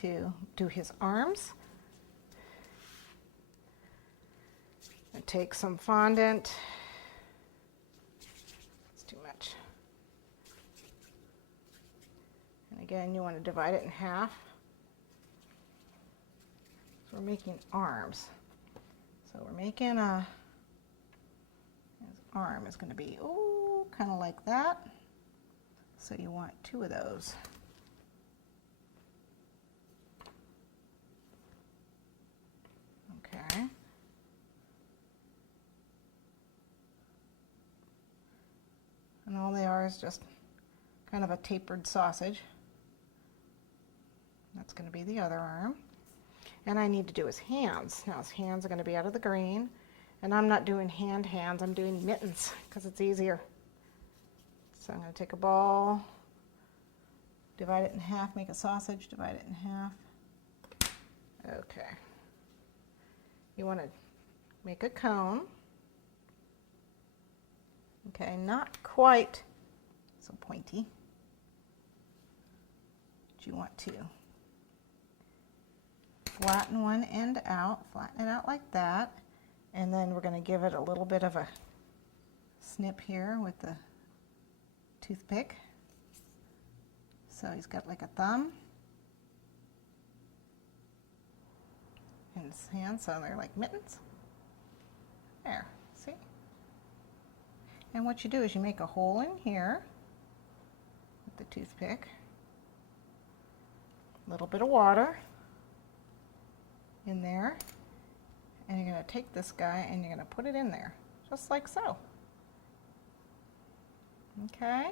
to do his arms. And take some fondant. It's too much. And again, you want to divide it in half. So we're making arms. So we're making a, his arm is going to be, ooh, kind of like that. So you want 2 of those. Okay. And all they are is just kind of a tapered sausage. That's going to be the other arm. And I need to do his hands. Now his hands are going to be out of the green. And I'm not doing hands, I'm doing mittens because it's easier. So I'm going to take a ball, divide it in half, make a sausage, divide it in half. Okay. You want to make a cone. Okay, not quite so pointy. But you want to flatten one end out, flatten it out like that, and then we're going to give it a little bit of a snip here with the toothpick. So he's got like a thumb in his hand, so they're like mittens. There, see? And what you do is you make a hole in here with the toothpick, a little bit of water in there, and you're going to take this guy and you're going to put it in there, just like so. Okay,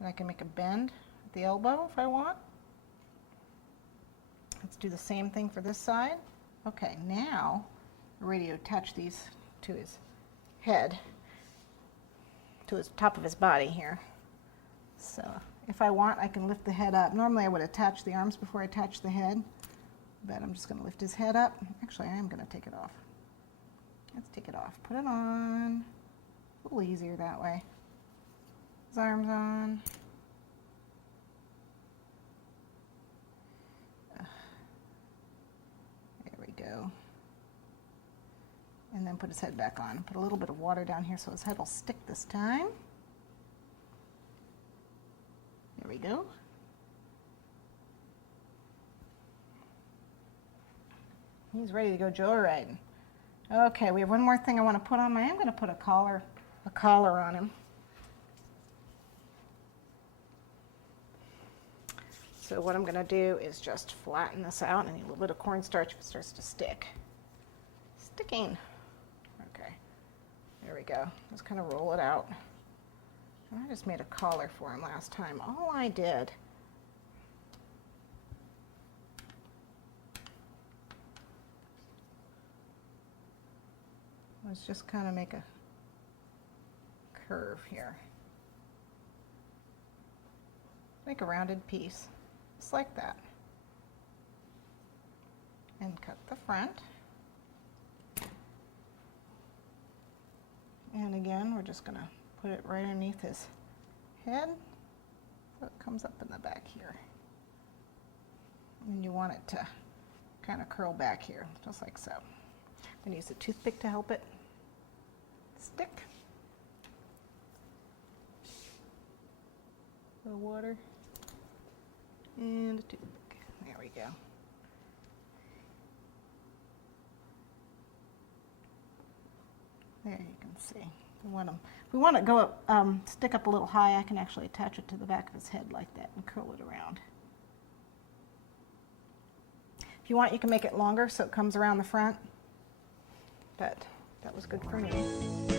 and I can make a bend at the elbow if I want. Let's do the same thing for this side. Okay, now we're ready to attach these to his head, to his top of his body here. So if I want, I can lift the head up. Normally I would attach the arms before I attach the head, but I'm just going to lift his head up. Actually, I am going to take it off. Let's take it off. Put it on. A little easier that way. His arms on. There we go. And then put his head back on. Put a little bit of water down here so his head will stick this time. There we go. He's ready to go joyriding. Okay, we have one more thing I want to put on. I am going to put a collar on him. So what I'm going to do is just flatten this out. I need a little bit of cornstarch if it starts to stick. Sticking. Okay, there we go. Just kind of roll it out. And I just made a collar for him last time. All I did was just kind of make a curve here. Make a rounded piece, just like that. And cut the front. And again, we're just going to put it right underneath his head so it comes up in the back here. And you want it to kind of curl back here, just like so. I'm going to use a toothpick to help it stick. A little water and a toothpick. There we go. There you can see. We want them. If we want to go up, stick up a little high, I can actually attach it to the back of his head like that and curl it around. If you want, you can make it longer so it comes around the front. But that was good for me.